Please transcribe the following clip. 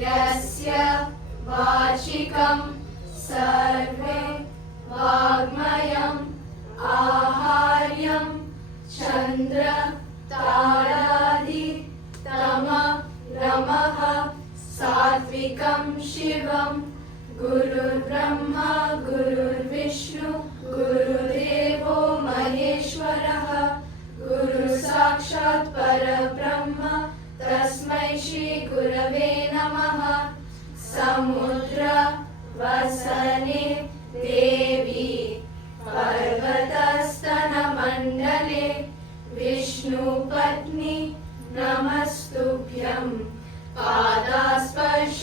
यस्य वाचिकं सर्वे वाङ्मयम् आहार्यं चन्द्र तारादि तम नमः सात्विकं शिवं गुरुर्ब्रह्मा गुरुर्विष्णु गुरुदेवो महेश्वरः गुरुसाक्षात् परब्रह्म तस्मै श्री गुरवे नमः। समुद्र वसने देवी पर्वतस्तनमण्डले विष्णुपत्नी नमस्तुभ्यं पादास्पर्श